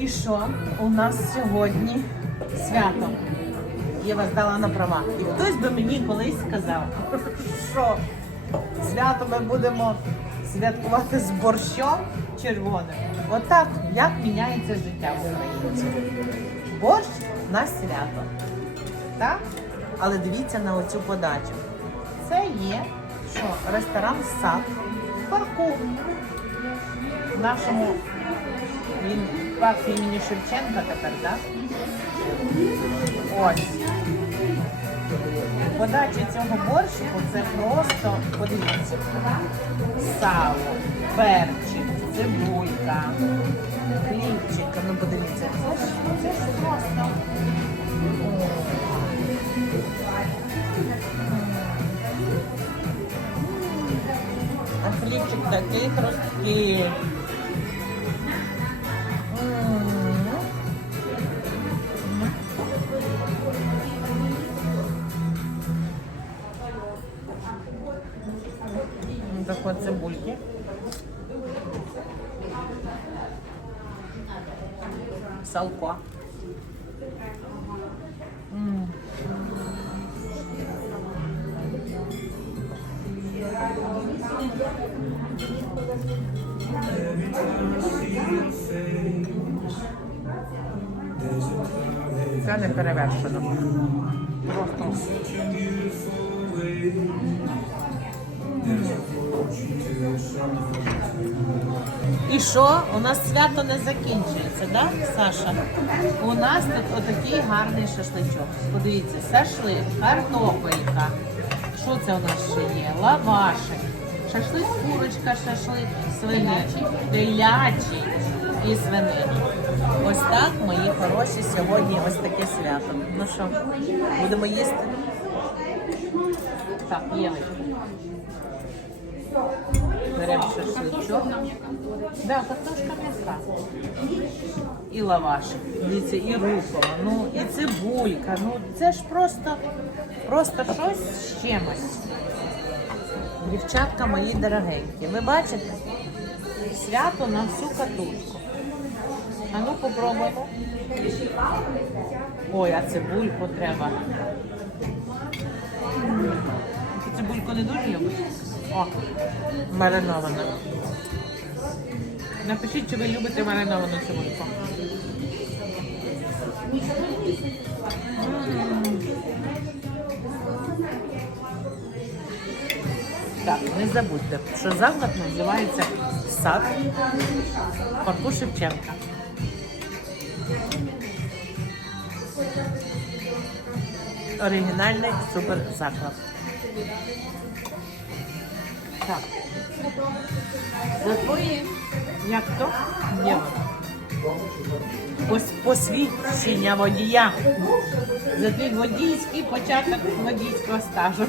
І що? У нас сьогодні свято. Єва здала на права. І хтось би мені колись сказав, що свято ми будемо святкувати з борщом червоним. Отак, як міняється життя в українців. Борщ на свято. Так? Але дивіться на оцю подачу. Це є що? Ресторан сад в парку. В нашому він парк імені Шевченка тепер, так? Ось. Подача цього борщику це просто, подивіться, сало, перчик, цибулька, хлібчик. Ну подивіться, це ж, це ж просто. А хлібчик такий хрусткий. М, Так от цибульки. Салко. М. Це не перевершено. Просто. І що? У нас свято не закінчується, да, Саша? У нас тут отакий гарний шашличок. Подивіться, шашлик, картопелька. Що це у нас ще є? Лавашик. Шашлик, курочка, шашлик, свинячий, телячий і свинини. Ось так, мої хороші, сьогодні ось таке свято. Ну що, будемо їсти? Так, Євочка. Шашличок. Да, картошка м'яска. І лаваш. Дивіться, і рукола, ну і цибулька. Ну це ж просто, просто щось з чимось. Дівчатка мої дорогенькі. Ви бачите? Свято на всю катушку. А ну попробуємо. Ой, а цибульку треба. Ти Цибульку не дуже любиш? О, маринована. Напишіть, чи ви любите мариновану цибульку. Так, не забудьте, що заклад називається сад парку Шевченка. Оригінальний супер заклад. Так. За твої, як то? Єва. Пос- Посвідчення водія. За твій водійський початок водійського стажу.